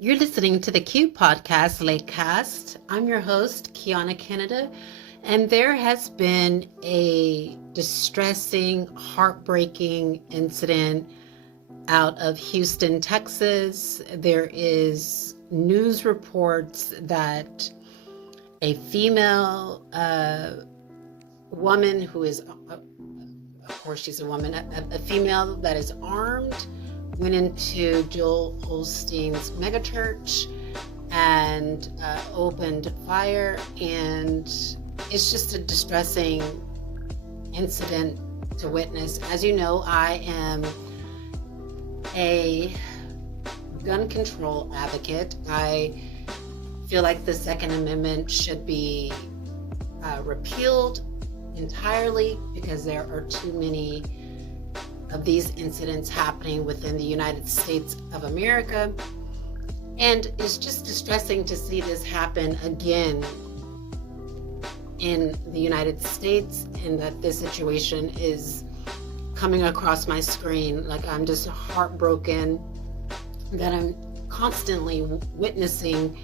You're listening to the Q podcast, Lakecast. I'm your host, Kiana Canada, and there has been a distressing, heartbreaking incident out of Houston, Texas. There is news reports that a female woman who is, of course she's a woman, a female that is armed, went into Joel Osteen's megachurch and opened fire, and it's just a distressing incident to witness. As you know, I am a gun control advocate. I feel like the Second Amendment should be repealed entirely because there are too many of these incidents happening within the United States of America. And it's just distressing to see this happen again in the United States, and that this situation is coming across my screen. Like, I'm just heartbroken that I'm constantly witnessing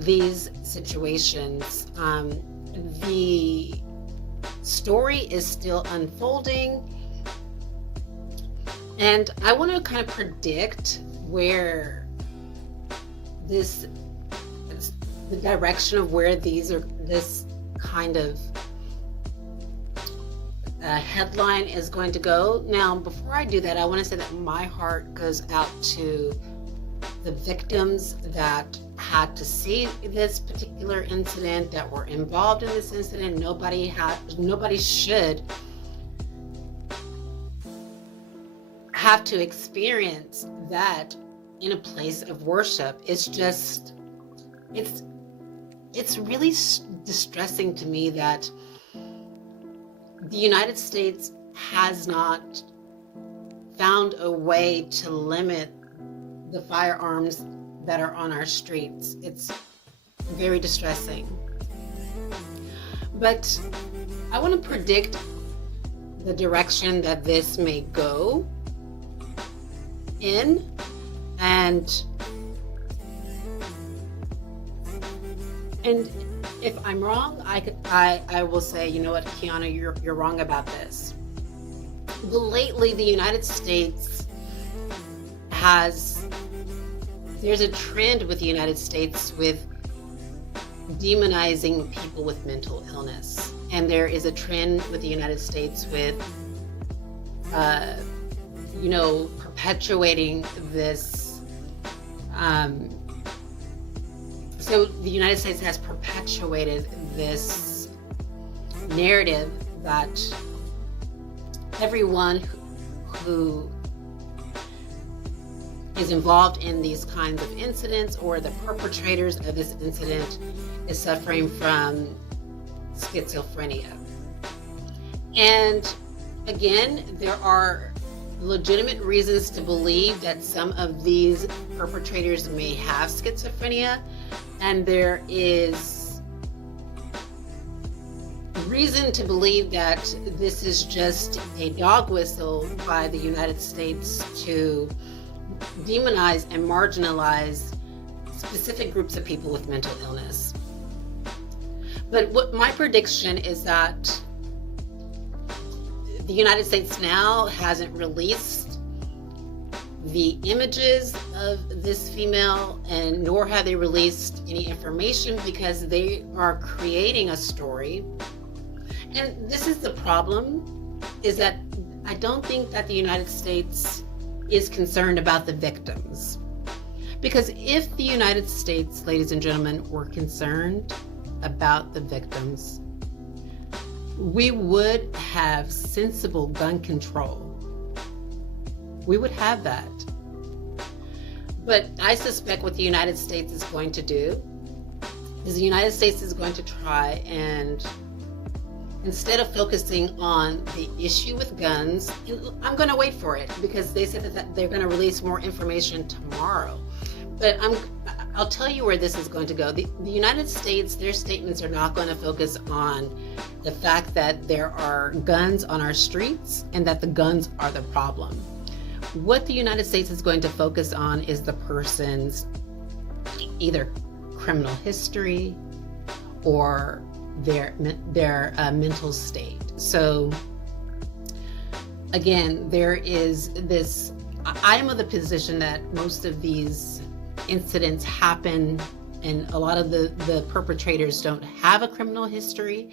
these situations. The story is still unfolding, and I want to kind of predict where the direction of where this kind of headline is going to go. Now, before I do that, I want to say that my heart goes out to the victims that had to see this particular incident, that were involved in this incident. Nobody should have to experience that in a place of worship. It's really distressing to me that the United States has not found a way to limit the firearms that are on our streets. It's very distressing. But I want to predict the direction that this may go in, and if I'm wrong, I will say, you know what, Kiana, you're wrong about this. But lately, the United States there's a trend with the United States with demonizing people with mental illness, and there is a trend with the United States with perpetuating this. So the United States has perpetuated this narrative that everyone who is involved in these kinds of incidents, or the perpetrators of this incident, is suffering from schizophrenia. And again, there are legitimate reasons to believe that some of these perpetrators may have schizophrenia, and there is reason to believe that this is just a dog whistle by the United States to demonize and marginalize specific groups of people with mental illness. But what my prediction is that the United States now hasn't released the images of this female, and nor have they released any information, because they are creating a story. And this is the problem, is that I don't think that the United States is concerned about the victims. Because if the United States, ladies and gentlemen, were concerned about the victims, we would have sensible gun control. We would have that. But I suspect what the United States is going to do is the United States is going to try and, instead of focusing on the issue with guns, I'm going to wait for it, because they said that they're going to release more information tomorrow. But I'll tell you where this is going to go. The United States, their statements are not going to focus on the fact that there are guns on our streets and that the guns are the problem. What the United States is going to focus on is the persons either criminal history or their mental state. So again, there is this, I am of the position that most of these incidents happen and a lot of the perpetrators don't have a criminal history.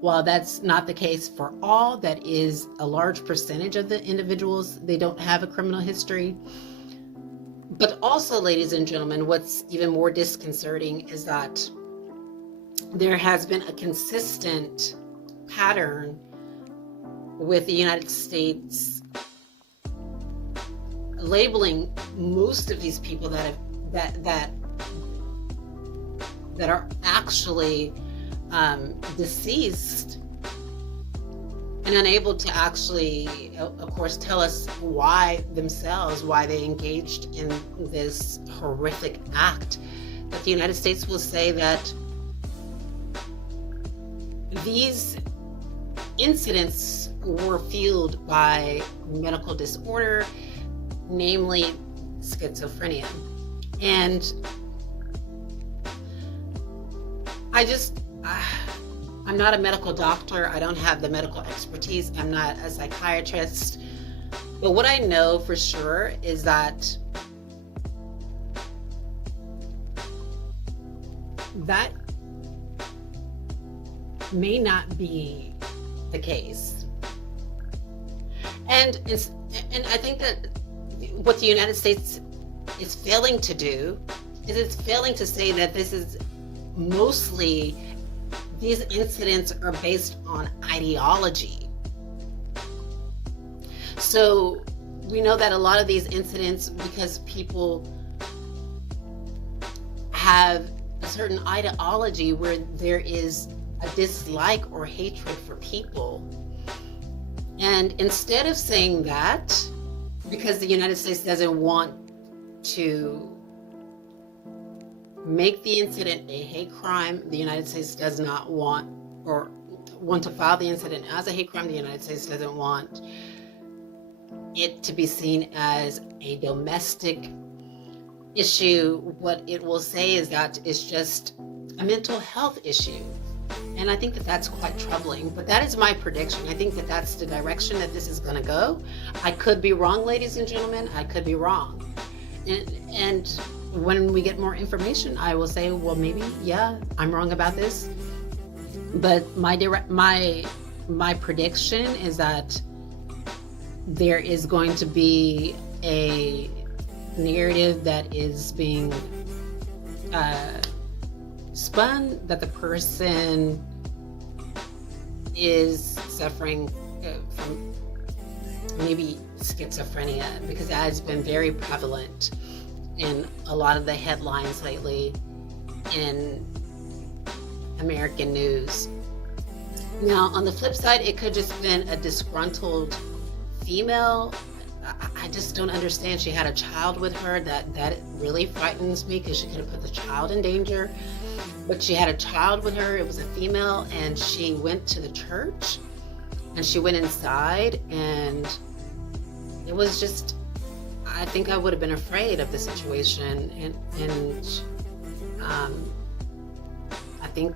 While that's not the case for all, that is a large percentage of the individuals, they don't have a criminal history. But also, ladies and gentlemen, what's even more disconcerting is that there has been a consistent pattern with the United States labeling most of these people that are actually deceased and unable to actually, of course, tell us why they engaged in this horrific act. But the United States will say that these incidents were fueled by medical disorder, namely schizophrenia. And I'm not a medical doctor. I don't have the medical expertise. I'm not a psychiatrist. But what I know for sure is that that may not be the case. And I think that what the United States is failing to do is it's failing to say that this is mostly, these incidents are based on ideology. So we know that a lot of these incidents, because people have a certain ideology where there is a dislike or hatred for people. And instead of saying that, because the United States doesn't want to make the incident a hate crime, the United States does not want to file the incident as a hate crime. The United States doesn't want it to be seen as a domestic issue. What it will say is that it's just a mental health issue. And I think that that's quite troubling, but that is my prediction. I think that that's the direction that this is going to go. I could be wrong, ladies and gentlemen. I could be wrong. And when we get more information, I will say, well, maybe, yeah, I'm wrong about this. But my prediction is that there is going to be a narrative that is being spun, that the person is suffering from maybe schizophrenia, because that has been very prevalent in a lot of the headlines lately in American news. Now, on the flip side, it could just been a disgruntled female. I just don't understand. She had a child with her. That really frightens me, because she could have put the child in danger. But she had a child with her. It was a female, and she went to the church, and she went inside, and it was just, I think I would have been afraid of the situation. And I think,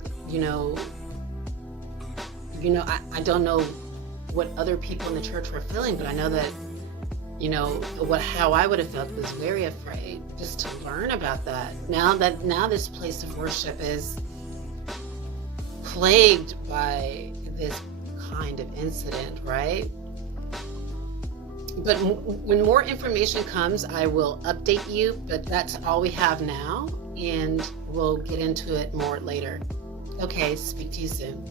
I don't know what other people in the church were feeling, but I know that, how I would have felt was very afraid just to learn about that. Now this place of worship is plagued by this kind of incident, right? But when more information comes, I will update you, but that's all we have now, and we'll get into it more later. Okay, speak to you soon.